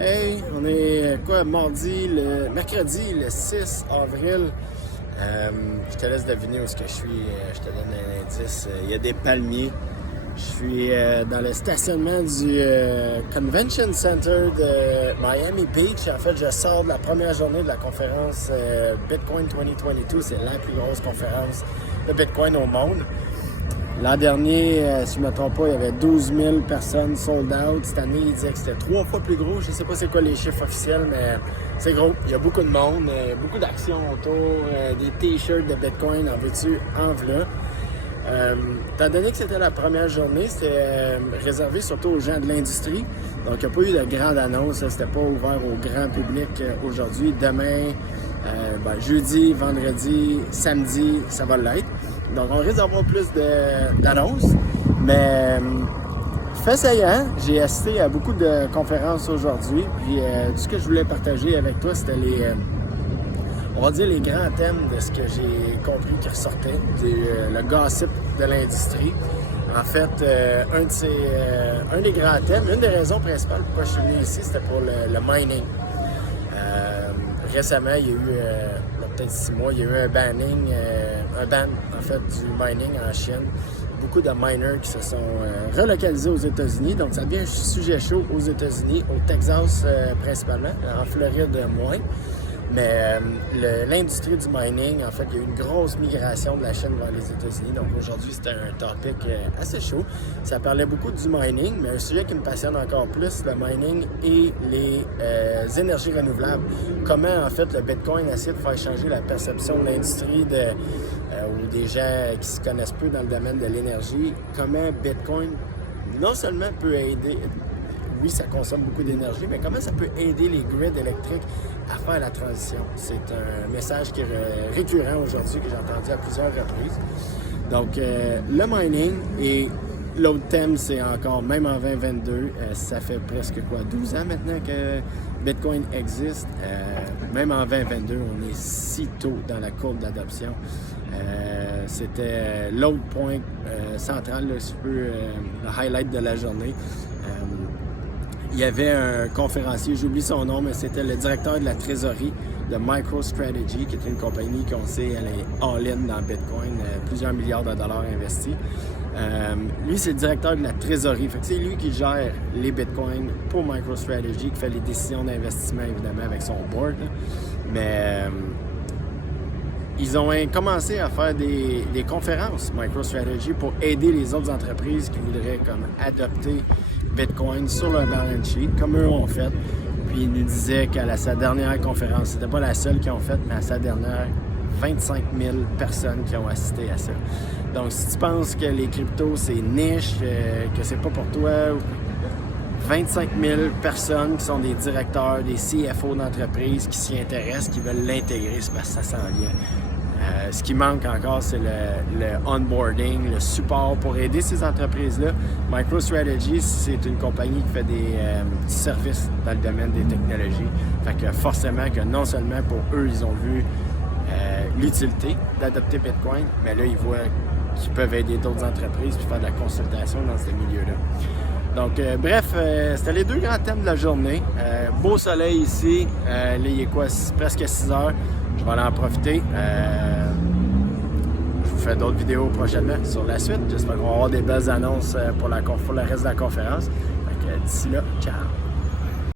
Hey, on est mercredi le 6 avril. Je te laisse deviner où est-ce que je suis. Je te donne un indice. Il y a des palmiers. Je suis dans le stationnement du Convention Center de Miami Beach. En fait, je sors de la première journée de la conférence Bitcoin 2022. C'est la plus grosse conférence de Bitcoin au monde. L'an dernier, si je ne me trompe pas, il y avait 12 000 personnes sold out. Cette année, il disait que c'était 3 fois plus gros. Je ne sais pas c'est quoi les chiffres officiels, mais c'est gros. Il y a beaucoup de monde, beaucoup d'actions autour, des t-shirts de Bitcoin, en veux-tu, en v'là. Étant donné que c'était la première journée, c'était réservé surtout aux gens de l'industrie. Donc, il n'y a pas eu de grande annonce. C'était pas ouvert au grand public aujourd'hui. Demain, jeudi, vendredi, samedi, ça va l'être. Donc, on risque d'avoir plus d'annonces, mais fait saillant, j'ai assisté à beaucoup de conférences aujourd'hui, puis tout ce que je voulais partager avec toi, c'était on va dire les grands thèmes de ce que j'ai compris qui ressortait, le gossip de l'industrie. En fait, un des grands thèmes, une des raisons principales pourquoi je suis venu ici, c'était pour le mining. Récemment, il y a eu, peut-être 6 mois, il y a eu un ban en fait du mining en Chine. Beaucoup de miners qui se sont relocalisés aux États-Unis, donc ça devient un sujet chaud aux États-Unis, au Texas principalement, en Floride moins. Mais l'industrie du mining, en fait, il y a eu une grosse migration de la Chine vers les États-Unis. Donc aujourd'hui, c'était un topic assez chaud. Ça parlait beaucoup du mining, mais un sujet qui me passionne encore plus, le mining et les énergies renouvelables. Comment, en fait, le Bitcoin essaie de faire changer la perception de l'industrie ou des gens qui se connaissent peu dans le domaine de l'énergie. Comment Bitcoin, non seulement peut aider... Oui, ça consomme beaucoup d'énergie, mais comment ça peut aider les grids électriques à faire la transition? C'est un message qui est récurrent aujourd'hui, que j'ai entendu à plusieurs reprises. Donc, le mining et l'autre thème, c'est encore, même en 2022, ça fait presque 12 ans maintenant que Bitcoin existe. Même en 2022, on est si tôt dans la courbe d'adoption. C'était l'autre point central, là, si tu peux, le highlight de la journée. Il y avait un conférencier, j'oublie son nom, mais c'était le directeur de la trésorerie de MicroStrategy, qui est une compagnie qu'on sait, elle est all-in dans Bitcoin, plusieurs milliards de dollars investis. Lui, c'est le directeur de la trésorerie. Fait que c'est lui qui gère les Bitcoins pour MicroStrategy, qui fait les décisions d'investissement, évidemment, avec son board. Mais ils ont commencé à faire des conférences, MicroStrategy, pour aider les autres entreprises qui voudraient adopter Bitcoin sur leur balance sheet, comme eux ont fait. Puis il nous disait qu'à sa dernière conférence, c'était pas la seule qu'ils ont faite, mais à sa dernière, 25 000 personnes qui ont assisté à ça. Donc si tu penses que les cryptos c'est niche, que c'est pas pour toi, 25 000 personnes qui sont des directeurs, des CFO d'entreprises qui s'y intéressent, qui veulent l'intégrer, c'est parce que ça s'en vient. Ce qui manque encore, c'est le onboarding, le support pour aider ces entreprises-là. MicroStrategy, c'est une compagnie qui fait des services dans le domaine des technologies. Fait que forcément que non seulement pour eux, ils ont vu l'utilité d'adopter Bitcoin, mais là, ils voient qu'ils peuvent aider d'autres entreprises et faire de la consultation dans ces milieux-là. Donc, bref, c'était les deux grands thèmes de la journée. Beau soleil ici. Là, il est presque 6 heures. Je vais aller en profiter. Je vous fais d'autres vidéos prochainement sur la suite. J'espère qu'on va avoir des belles annonces pour le reste de la conférence. D'ici là, ciao!